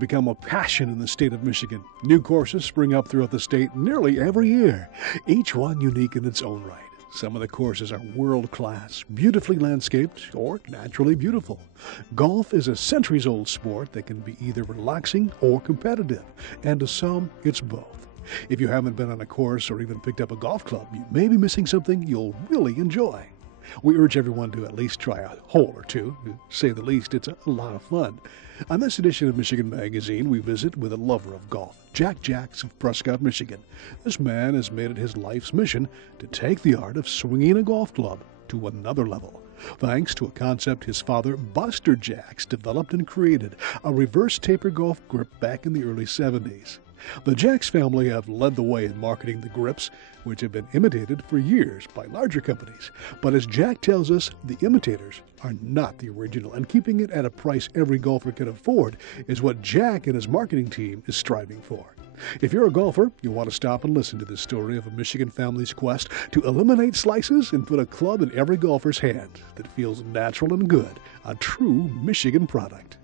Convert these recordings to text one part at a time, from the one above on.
Become a passion in the state of Michigan. New courses spring up throughout the state nearly every year, each one unique in its own right. Some of the courses are world-class, beautifully landscaped, or naturally beautiful. Golf is a centuries-old sport that can be either relaxing or competitive, and to some, it's both. If you haven't been on a course or even picked up a golf club, you may be missing something you'll really enjoy. We urge everyone to at least try a hole or two. To say the least, it's a lot of fun. On this edition of Michigan Magazine, we visit with a lover of golf, Jack Jacques of Prescott, Michigan. This man has made it his life's mission to take the art of swinging a golf club to another level. Thanks to a concept his father, Buster Jacques, developed and created, a reverse taper golf grip back in the early 70s. The Jacques family have led the way in marketing the grips, which have been imitated for years by larger companies. But as Jack tells us, the imitators are not the original, and keeping it at a price every golfer can afford is what Jack and his marketing team is striving for. If you're a golfer, you'll want to stop and listen to this story of a Michigan family's quest to eliminate slices and put a club in every golfer's hand that feels natural and good, a true Michigan product.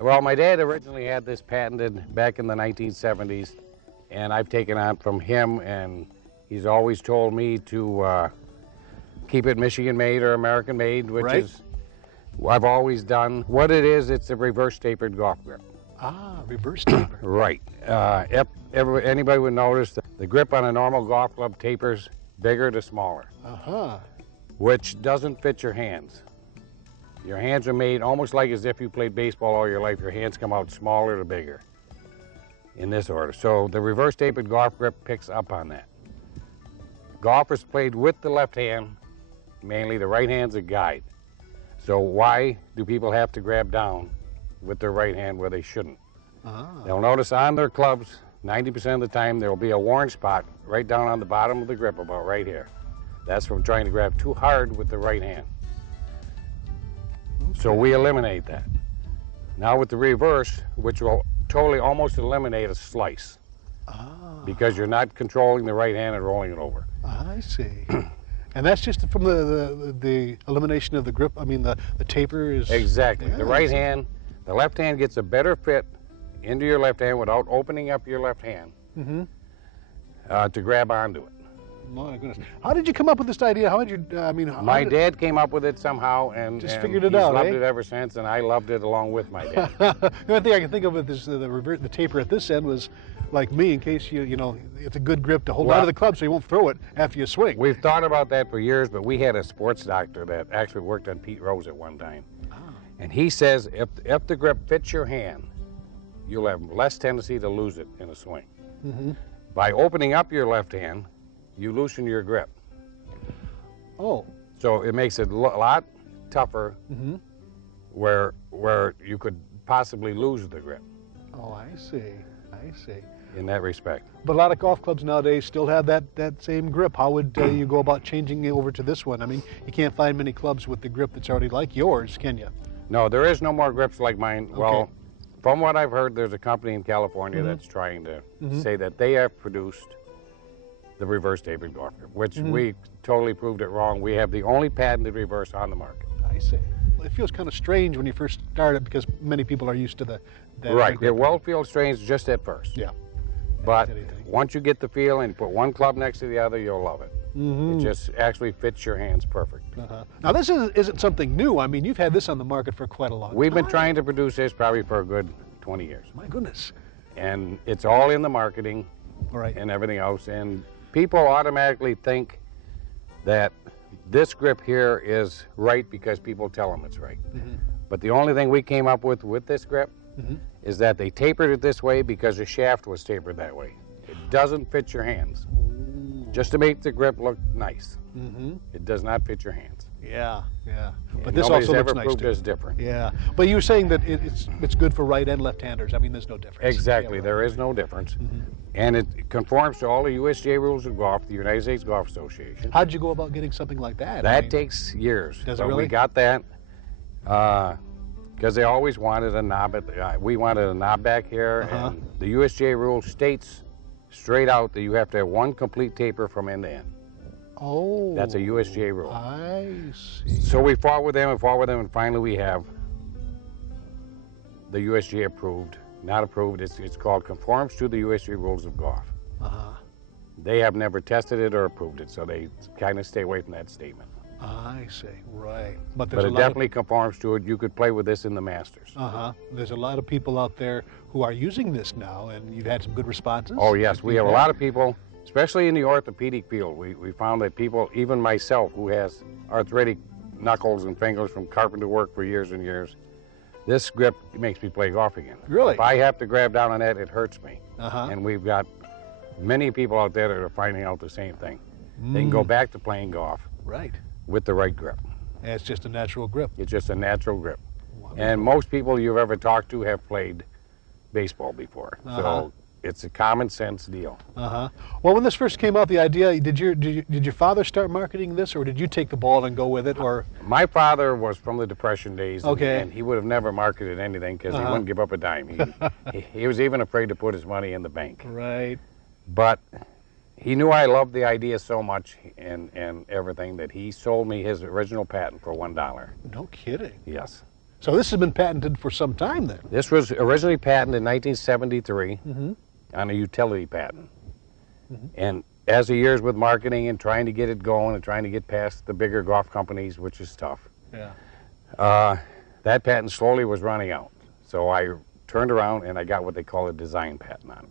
Well, my dad originally had this patented back in the 1970s, and I've taken on from him, and he's always told me to keep it Michigan-made or American-made, which is what I've always done. What it is, it's a reverse tapered golf grip. Ah, reverse taper. Right. Anybody would notice that the grip on a normal golf club tapers bigger to smaller, which doesn't fit your hands. Your hands are made almost like as if you played baseball all your life. Your hands come out smaller to bigger in this order. So the reverse tapered golf grip picks up on that. Golfers played with the left hand, mainly the right hand's a guide. So why do people have to grab down with their right hand where they shouldn't? They'll notice on their clubs, 90% of the time, there will be a worn spot right down on the bottom of the grip, about right here. That's from trying to grab too hard with the right hand. So we eliminate that. Now with the reverse, which will totally almost eliminate a slice, because you're not controlling the right hand and rolling it over. I see. And that's just from the elimination of the grip. I mean, the taper is... Exactly. Yeah, the right hand, the left hand gets a better fit into your left hand without opening up your left hand to grab onto it. My goodness. How did you come up with this idea? How did you, my dad came up with it somehow, and just figured it out, he's loved it ever since, and I loved it along with my dad. The only thing I can think of with this, the taper at this end was like me, in case you know, it's a good grip to hold onto the club so you won't throw it after you swing. We've thought about that for years, but we had a sports doctor that actually worked on Pete Rose at one time. And he says if the grip fits your hand, you'll have less tendency to lose it in a swing. By opening up your left hand, you loosen your grip. So it makes it a lot tougher where you could possibly lose the grip. I see. In that respect. But a lot of golf clubs nowadays still have that same grip. How would you go about changing it over to this one? I mean, you can't find many clubs with the grip that's already like yours, can you? No, there is no more grips like mine. Well, from what I've heard, there's a company in California that's trying to say that they have produced the reverse tapered golf grip, which we totally proved it wrong. We have the only patented reverse on the market. I see. It feels kind of strange when you first start it because many people are used to that right. grip. It will feel strange just at first. Yeah. But once you get the feel and put one club next to the other, you'll love it. It just actually fits your hands perfect. Now this isn't something new. I mean, you've had this on the market for quite a long time. We've been trying to produce this probably for a good 20 years. My goodness. And it's all in the marketing and everything else. And people automatically think that this grip here is right because people tell them it's right. But the only thing we came up with this grip is that they tapered it this way because the shaft was tapered that way. It doesn't fit your hands. Just to make the grip look nice. It does not fit your hands. Yeah. But And this also looks ever nice proved too. it's different. Yeah. But you were saying that it's good for right and left-handers. I mean, there's no difference. Exactly. There is no difference. And it conforms to all the USGA rules of golf, the United States Golf Association. How'd you go about getting something like that? That takes years. Does it really? We got that because they always wanted a knob. We wanted a knob back here, and the USGA rule states straight out that you have to have one complete taper from end to end. That's a USGA rule. I see. So we fought with them, and finally we have the USGA approved Not approved. It's called conforms to the USGA rules of golf. They have never tested it or approved it, so they kind of stay away from that statement. I see, right. But it definitely conforms to it. You could play with this in the Masters. There's a lot of people out there who are using this now, and you've had some good responses? Oh, yes. We have a lot of people, especially in the orthopedic field. We found that people, even myself, who has arthritic knuckles and fingers from carpenter work for years and years, this grip makes me play golf again. Really? If I have to grab down on that, it hurts me. And we've got many people out there that are finding out the same thing. They can go back to playing golf. Right. With the right grip. And it's just a natural grip. It's just a natural grip. Wonderful. And most people you've ever talked to have played baseball before. So it's a common sense deal. Well, when this first came out, the idea, did your father start marketing this, or did you take the ball and go with it? Or my father was from the Depression days, okay, and he would have never marketed anything because he wouldn't give up a dime. He was even afraid to put his money in the bank. Right. But he knew I loved the idea so much and everything that he sold me his original patent for $1. No kidding. Yes. So this has been patented for some time then? This was originally patented in 1973 on a utility patent. And as the years with marketing and trying to get it going and trying to get past the bigger golf companies, which is tough, that patent slowly was running out. So I turned around and I got what they call a design patent on it.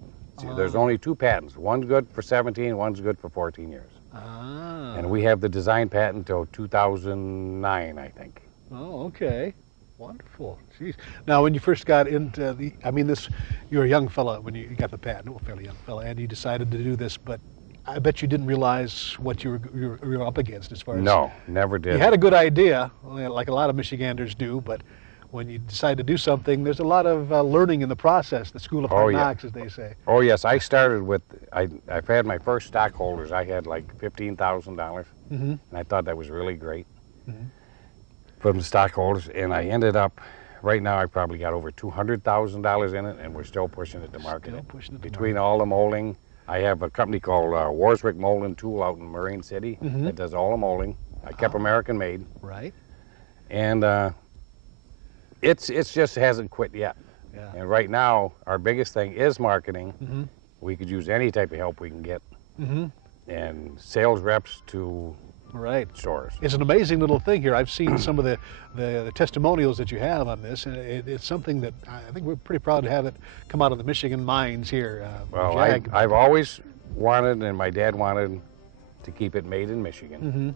There's only 2 patents. One's good for 17, one's good for 14 years. And we have the design patent until 2009, I think. Oh, okay. Wonderful. Jeez. Now, when you first got into you were a young fella when you got the patent, a fairly young fella, and you decided to do this, but I bet you didn't realize what you were up against as far as... No, never did. You had a good idea, like a lot of Michiganders do, but when you decide to do something, there's a lot of learning in the process, the school of hard knocks, as they say. Oh, yes. I started with, I've had my first stockholders. I had like $15,000, and I thought that was really great from the stockholders, and I ended up, right now I probably got over $200,000 in it, and we're still pushing it to market. Between all the molding, I have a company called Warswick Molding Tool out in Marine City that does all the molding. I kept American made. Right. And it's just hasn't quit yet. And right now, our biggest thing is marketing. We could use any type of help we can get. And sales reps to stores. It's an amazing little thing here. I've seen some of the testimonials that you have on this, and it's something that I think we're pretty proud to have it come out of the Michigan mines here. Well, I've always wanted, and my dad wanted, to keep it made in Michigan.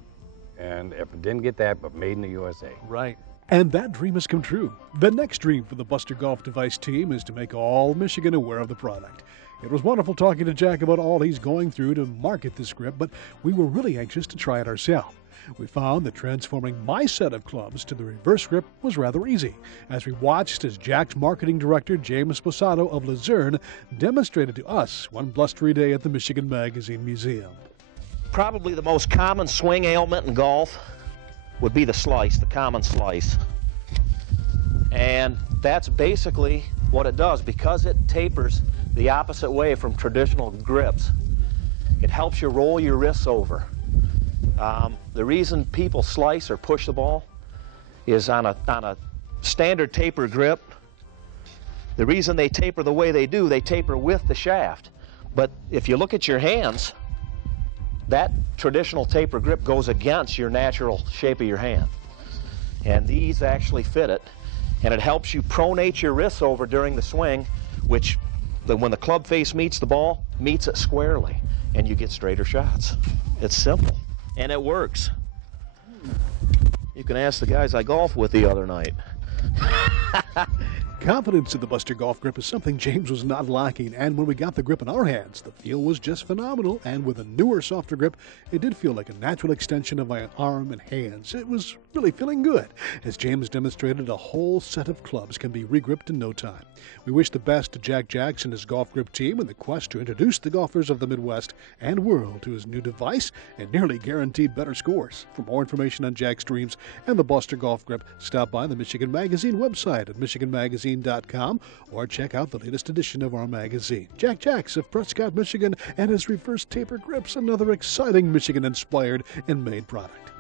And if it didn't get that, but made in the USA. Right. And that dream has come true. The next dream for the Buster Golf Device team is to make all Michigan aware of the product. It was wonderful talking to Jack about all he's going through to market this grip, but we were really anxious to try it ourselves. We found that transforming my set of clubs to the reverse grip was rather easy, as we watched as Jack's marketing director, James Posado of Luzerne, demonstrated to us one blustery day at the Michigan Magazine Museum. Probably the most common swing ailment in golf would be the slice, the common slice. And that's basically what it does. Because it tapers the opposite way from traditional grips, it helps you roll your wrists over. The reason people slice or push the ball is on a standard taper grip. The reason they taper the way they do, they taper with the shaft. But if you look at your hands, that traditional taper grip goes against your natural shape of your hand. And these actually fit it. And it helps you pronate your wrists over during the swing, which when the club face meets the ball, meets it squarely. And you get straighter shots. It's simple. And it works. You can ask the guys I golfed with the other night. Confidence in the Buster Golf Grip is something James was not lacking, and when we got the grip in our hands, the feel was just phenomenal, and with a newer, softer grip, it did feel like a natural extension of my arm and hands. It was really feeling good. As James demonstrated, a whole set of clubs can be regripped in no time. We wish the best to Jack Jacques and his golf grip team in the quest to introduce the golfers of the Midwest and world to his new device and nearly guaranteed better scores. For more information on Jack's dreams and the Buster Golf Grip, stop by the Michigan Magazine website at michiganmagazine.com or check out the latest edition of our magazine. Jack Jacques of Prescott, Michigan, and his reverse taper grips, another exciting Michigan-inspired and made product.